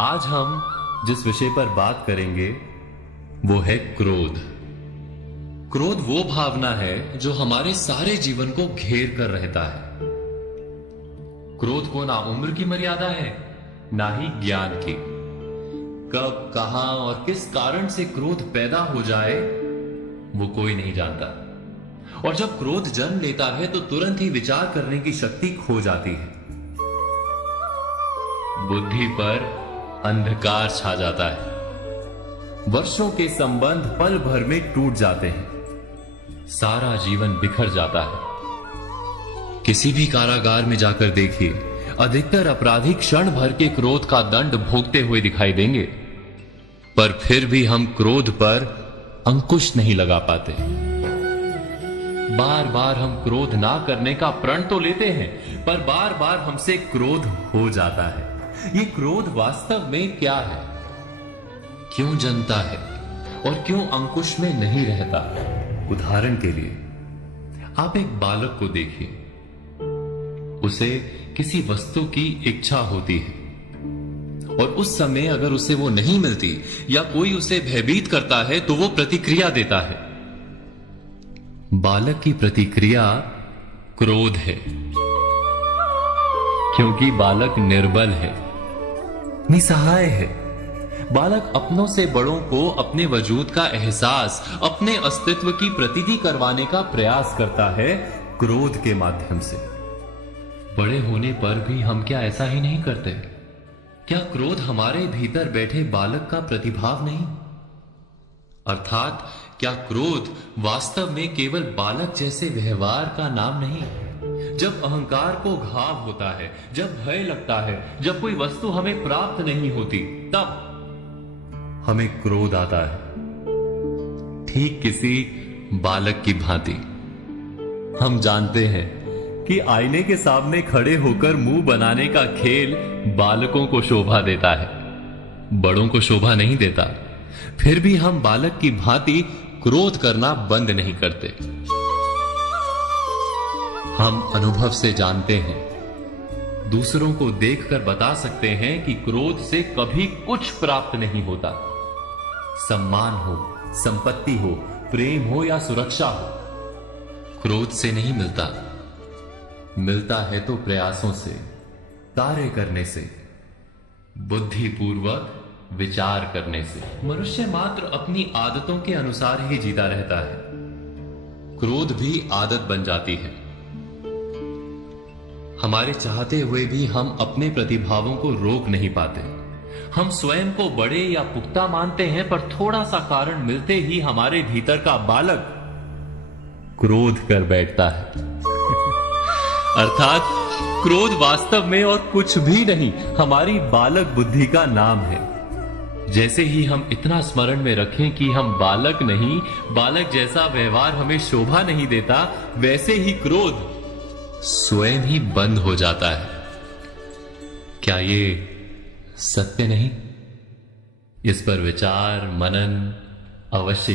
आज हम जिस विषय पर बात करेंगे वो है क्रोध। क्रोध वो भावना है जो हमारे सारे जीवन को घेर कर रहता है। क्रोध को ना उम्र की मर्यादा है ना ही ज्ञान की। कब, कहां और किस कारण से क्रोध पैदा हो जाए वो कोई नहीं जानता। और जब क्रोध जन्म लेता है तो तुरंत ही विचार करने की शक्ति खो जाती है। बुद्धि पर अंधकार छा जाता है। वर्षों के संबंध पल भर में टूट जाते हैं। सारा जीवन बिखर जाता है। किसी भी कारागार में जाकर देखिए, अधिकतर अपराधी क्षण भर के क्रोध का दंड भोगते हुए दिखाई देंगे, पर फिर भी हम क्रोध पर अंकुश नहीं लगा पाते। बार बार हम क्रोध ना करने का प्रण तो लेते हैं, पर बार बार हमसे क्रोध हो जाता है। ये क्रोध वास्तव में क्या है, क्यों जन्मता है और क्यों अंकुश में नहीं रहता? उदाहरण के लिए आप एक बालक को देखिए। उसे किसी वस्तु की इच्छा होती है और उस समय अगर उसे वो नहीं मिलती या कोई उसे भयभीत करता है तो वो प्रतिक्रिया देता है। बालक की प्रतिक्रिया क्रोध है, क्योंकि बालक निर्बल है, निसहाय है। बालक अपनों से बड़ों को अपने वजूद का एहसास, अपने अस्तित्व की प्रतीति करवाने का प्रयास करता है क्रोध के माध्यम से। बड़े होने पर भी हम क्या ऐसा ही नहीं करते? क्या क्रोध हमारे भीतर बैठे बालक का प्रतिभाव नहीं? अर्थात क्या क्रोध वास्तव में केवल बालक जैसे व्यवहार का नाम नहीं? जब अहंकार को घाव होता है, जब भय लगता है, जब कोई वस्तु हमें प्राप्त नहीं होती, तब हमें क्रोध आता है, ठीक किसी बालक की भांति। हम जानते हैं कि आईने के सामने खड़े होकर मुंह बनाने का खेल बालकों को शोभा देता है, बड़ों को शोभा नहीं देता। फिर भी हम बालक की भांति क्रोध करना बंद नहीं करते। हम अनुभव से जानते हैं, दूसरों को देखकर बता सकते हैं कि क्रोध से कभी कुछ प्राप्त नहीं होता। सम्मान हो, संपत्ति हो, प्रेम हो या सुरक्षा हो, क्रोध से नहीं मिलता। मिलता है तो प्रयासों से, कार्य करने से, बुद्धिपूर्वक विचार करने से। मनुष्य मात्र अपनी आदतों के अनुसार ही जीता रहता है। क्रोध भी आदत बन जाती है। हमारे चाहते हुए भी हम अपने प्रतिभावों को रोक नहीं पाते। हम स्वयं को बड़े या पुख्ता मानते हैं, पर थोड़ा सा कारण मिलते ही हमारे भीतर का बालक क्रोध कर बैठता है। अर्थात क्रोध वास्तव में और कुछ भी नहीं, हमारी बालक बुद्धि का नाम है। जैसे ही हम इतना स्मरण में रखें कि हम बालक नहीं, बालक जैसा व्यवहार हमें शोभा नहीं देता, वैसे ही क्रोध स्वयं ही बंद हो जाता है। क्या ये सत्य नहीं? इस पर विचार मनन अवश्य